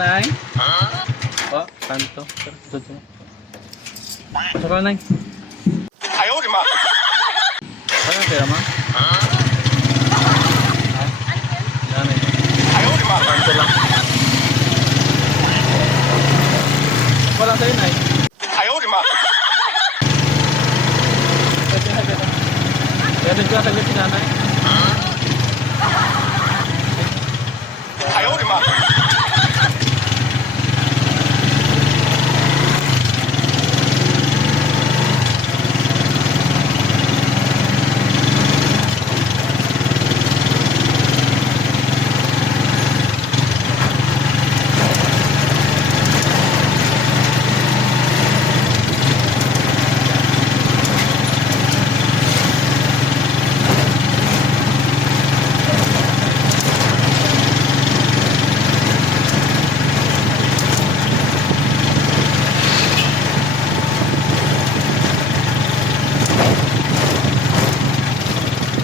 Nay? Oh, tanto. Tara, Nay. Ayaw, di ba? Ano ang pera mo? Yan eh. Ayaw, di ba? Tanto lang. Wala sa'yo, Nay. Ayaw, di ba? Kaya din ko saglit si nanay. Ayaw, di ba?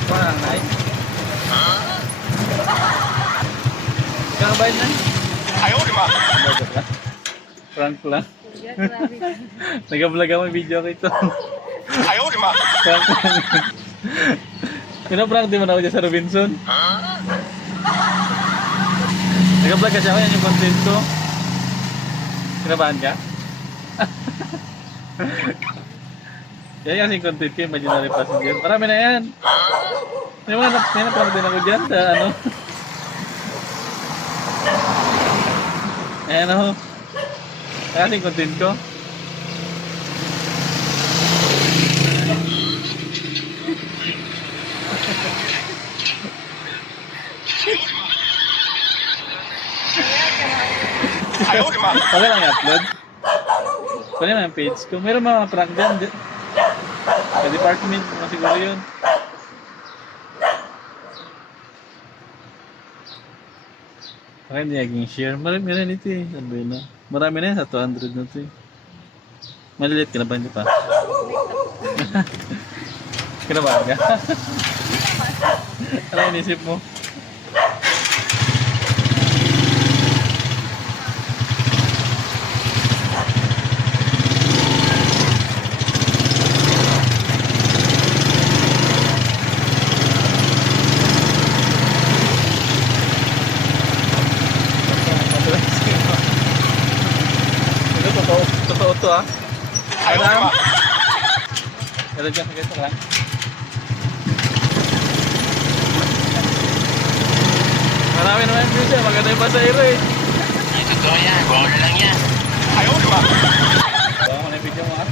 Wala lang, Nay. Ikaw ang bayad, Nay? Ayaw, di ba? Joke lang. Prank lang. Nag-vlog ako may video ko ito. Ayaw, di ba? Prank lang. Pinaprank din mo na ako dyan sa Robinson. Nag-vlog kasi ako, yan yung content ko. Kinabahan ka? Yan kasi yung content ko, imaginary passenger. Marami na yan. May naprank din ako dyan sa ano. Ayan ako. Kaya kasi yung content ko. Ayaw, di ba? Wala lang i-upload. Wala lang yung page ko. Meron mga prank dyan. Sa department, mga siguro yun. Baka hindi naging share. Marami na ito eh. Ano ba yun na? Marami na yan. Sa 200 na ito eh. Malilit ka na ba? Hindi pa? Kinabahan ka? Ano yung inisip mo? Ito, totoo to ah. Ayaw, di ba? Pero dyan, ganito lang. Marami naman yung views eh. Maganda yung pasahero eh. Ay, totoo yan. Bawal lang yan. Ayaw, di ba? Bawa ko na yung video mo ah.